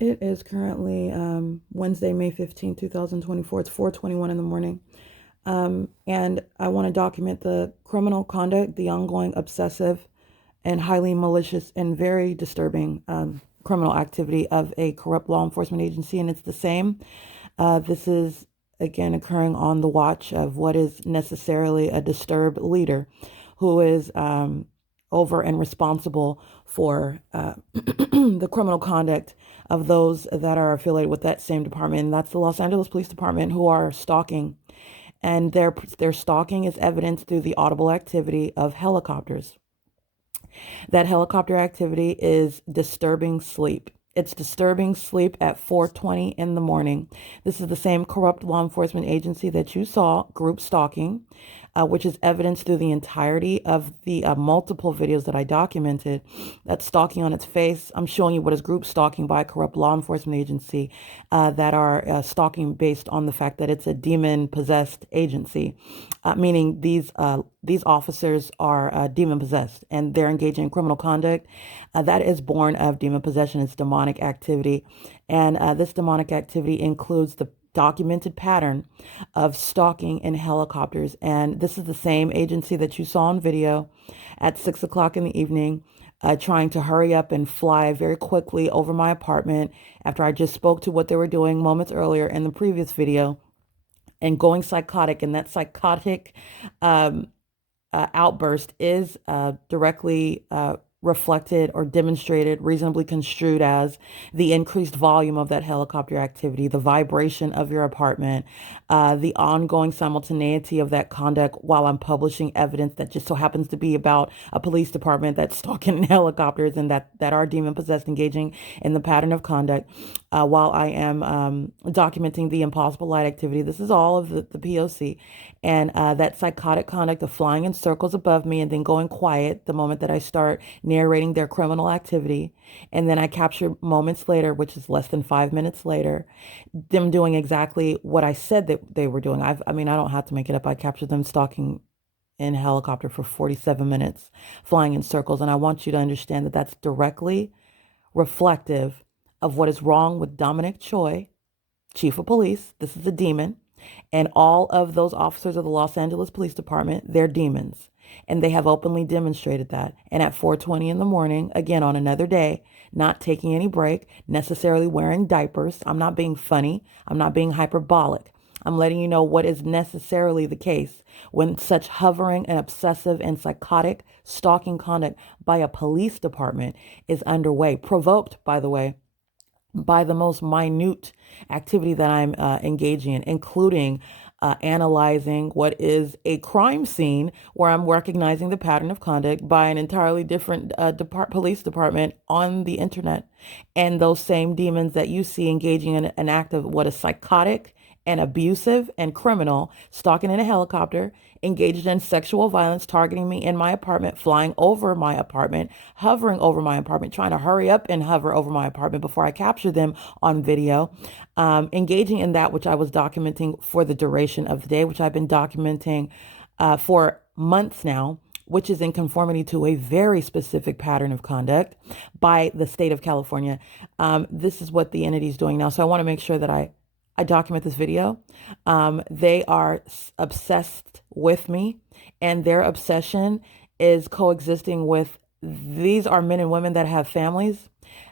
It is currently Wednesday, May 15th, 2024. It's 4:21 in the morning. And I want to document the criminal conduct, the ongoing obsessive and highly malicious and very disturbing criminal activity of a corrupt law enforcement agency. And it's the same. This is, again, occurring on the watch of what is necessarily a disturbed leader who is over and responsible for the criminal conduct of those that are affiliated with that same department. And that's the Los Angeles Police Department, who are stalking. And their stalking is evidenced through the audible activity of helicopters. That helicopter activity is disturbing sleep. It's disturbing sleep at 4:20 in the morning. This is the same corrupt law enforcement agency that you saw group stalking, which is evidenced through the entirety of the multiple videos that I documented. That's stalking on its face. I'm showing you what is group stalking by a corrupt law enforcement agency that are stalking based on the fact that it's a demon possessed agency, meaning these officers are demon possessed and they're engaging in criminal conduct that is born of demon possession. It's demonic activity. And this demonic activity includes the documented pattern of stalking in helicopters. And this is the same agency that you saw on video at 6 o'clock in the evening. Trying to hurry up and fly very quickly over my apartment after I just spoke to what they were doing moments earlier in the previous video and going psychotic. And that psychotic um, outburst is directly reflected or demonstrated, reasonably construed as the increased volume of that helicopter activity, the vibration of your apartment, the ongoing simultaneity of that conduct while I'm publishing evidence that just so happens to be about a police department that's stalking in helicopters and that are demon possessed, engaging in the pattern of conduct, while I am documenting the impossible light activity. This is all of the P.O.C. And that psychotic conduct of flying in circles above me and then going quiet the moment that I start narrating their criminal activity. And then I capture moments later, which is less than 5 minutes later, them doing exactly what I said that they were doing. I mean, I don't have to make it up. I captured them stalking in a helicopter for 47 minutes, flying in circles. And I want you to understand that that's directly reflective of what is wrong with Dominic Choi, chief of police. This is a demon. And all of those officers of the Los Angeles Police Department, they're demons. And they have openly demonstrated that. And at 4:20 in the morning, again on another day, not taking any break, necessarily wearing diapers. I'm not being funny. I'm not being hyperbolic. I'm letting you know what is necessarily the case when such hovering and obsessive and psychotic stalking conduct by a police department is underway, provoked, by the way, by the most minute activity that I'm engaging in, including analyzing what is a crime scene where I'm recognizing the pattern of conduct by an entirely different police department on the internet. And those same demons that you see engaging in an act of what is psychotic and abusive and criminal, stalking in a helicopter, engaged in sexual violence, targeting me in my apartment, flying over my apartment, hovering over my apartment, trying to hurry up and hover over my apartment before I capture them on video, engaging in that which I was documenting for the duration of the day, which I've been documenting for months now, which is in conformity to a very specific pattern of conduct by the state of California. This is what the entity is doing now. So I want to make sure that I document this video. They are obsessed with me, and their obsession is coexisting with these are men and women that have families.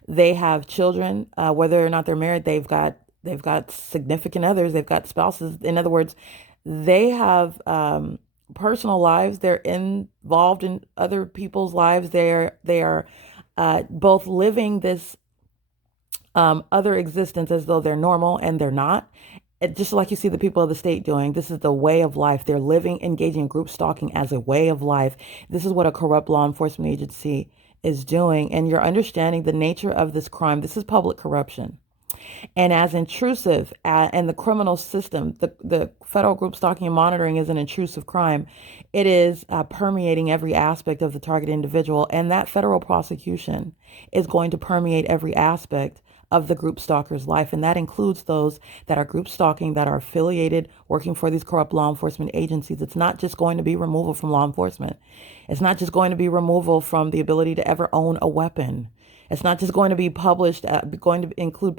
They have children, whether or not they're married. They've got significant others. They've got spouses. In other words, they have personal lives. They're involved in other people's lives. They are both living this other existence as though they're normal and they're not. Just like you see the people of the state doing, this is the way of life. They're living, engaging in group stalking as a way of life. This is what a corrupt law enforcement agency is doing. And you're understanding the nature of this crime. This is public corruption. And as intrusive and the criminal system, the federal group stalking and monitoring is an intrusive crime. It is permeating every aspect of the target individual. And that federal prosecution is going to permeate every aspect of the group stalker's life. And that includes those that are group stalking, that are affiliated, working for these corrupt law enforcement agencies. It's not just going to be removal from law enforcement. It's not just going to be removal from the ability to ever own a weapon. It's not just going to be published, going to include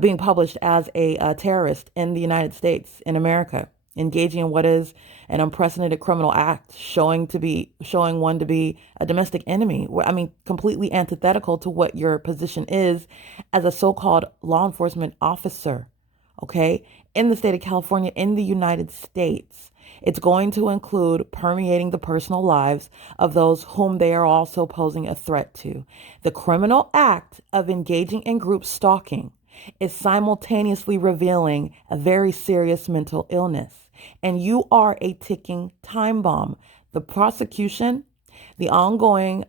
being published as a terrorist in the United States, in America, engaging in what is an unprecedented criminal act, showing one to be a domestic enemy. I mean, completely antithetical to what your position is as a so-called law enforcement officer. Okay, in the state of California, in the United States. It's going to include permeating the personal lives of those whom they are also posing a threat to. The criminal act of engaging in group stalking is simultaneously revealing a very serious mental illness. And you are a ticking time bomb. The prosecution, the ongoing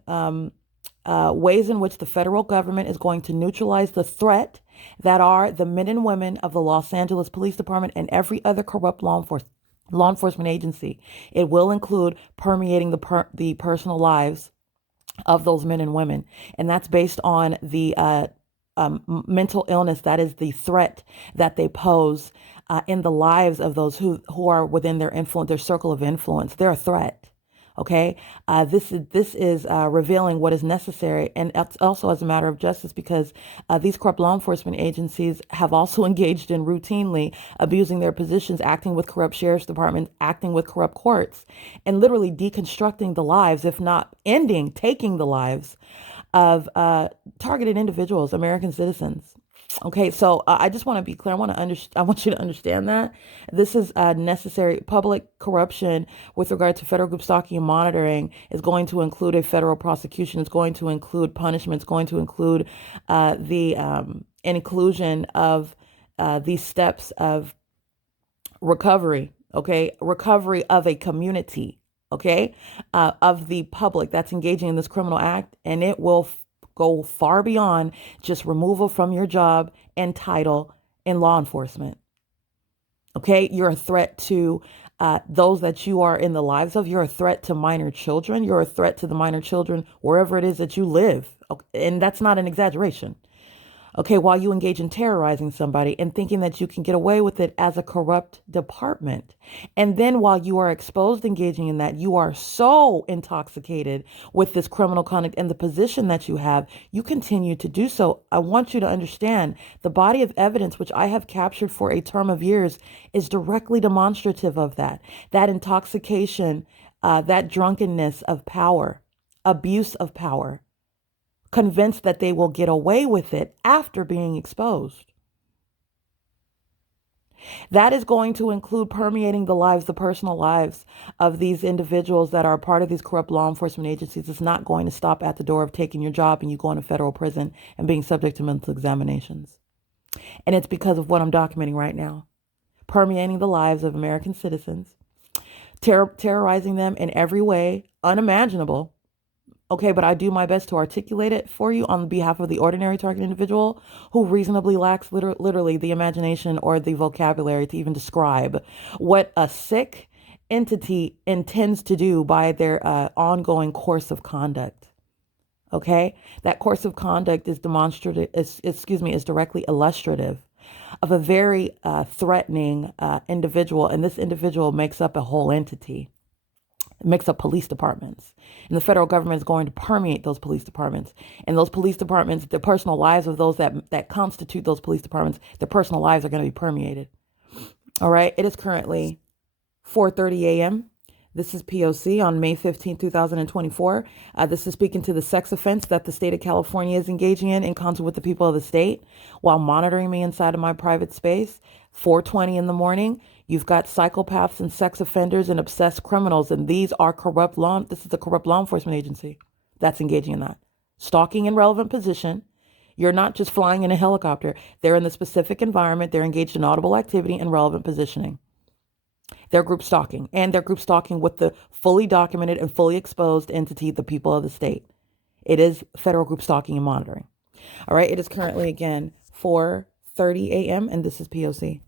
ways in which the federal government is going to neutralize the threat that are the men and women of the Los Angeles Police Department and every other corrupt law enforcement agency. It will include permeating the personal lives of those men and women. And that's based on the mental illness, that is the threat that they pose in the lives of those who are within their circle of influence. They're a threat. Okay, this is revealing what is necessary, and it's also as a matter of justice, because these corrupt law enforcement agencies have also engaged in routinely abusing their positions, acting with corrupt sheriff's departments, acting with corrupt courts, and literally deconstructing the lives, if not taking the lives of targeted individuals, American citizens. Okay, so I just want to be clear. I want you to understand that this is necessary. Public corruption with regard to federal group stalking and monitoring is going to include a federal prosecution. It's going to include punishment. It's going to include the inclusion of these steps of recovery. Okay, recovery of a community. Okay, of the public that's engaging in this criminal act, and it will go far beyond just removal from your job and title in law enforcement. Okay, you're a threat to those that you are in the lives of. You're a threat to minor children. You're a threat to the minor children wherever it is that you live. Okay, and that's not an exaggeration. Okay, while you engage in terrorizing somebody and thinking that you can get away with it as a corrupt department. And then while you are exposed engaging in that, you are so intoxicated with this criminal conduct and the position that you have, you continue to do so. I want you to understand the body of evidence, which I have captured for a term of years, is directly demonstrative of that. That intoxication, that drunkenness of power, abuse of power, convinced that they will get away with it after being exposed. That is going to include permeating the personal lives of these individuals that are part of these corrupt law enforcement agencies. It's not going to stop at the door of taking your job and you going to federal prison and being subject to mental examinations. And it's because of what I'm documenting right now. Permeating the lives of American citizens, terrorizing them in every way unimaginable. Okay, but I do my best to articulate it for you on behalf of the ordinary target individual who reasonably lacks literally the imagination or the vocabulary to even describe what a sick entity intends to do by their ongoing course of conduct. Okay, that course of conduct is is directly illustrative of a very threatening individual, and this individual makes up a whole entity. It makes up police departments, and the federal government is going to permeate those police departments, and those police departments, the personal lives of those that constitute those police departments, their personal lives are going to be permeated. All right. It is currently 4:30 a.m. This is P.O.C. on May 15, 2024. This is speaking to the sex offense that the state of California is engaging in concert with the people of the state while monitoring me inside of my private space. 4:20 in the morning. You've got psychopaths and sex offenders and obsessed criminals, and these are this is a corrupt law enforcement agency that's engaging in that. Stalking in relevant position. You're not just flying in a helicopter. They're in the specific environment. They're engaged in audible activity and relevant positioning. They're group stalking, and they're group stalking with the fully documented and fully exposed entity, the people of the state. It is federal group stalking and monitoring. All right. It is currently, again, 4:30 a.m., and this is P.O.C.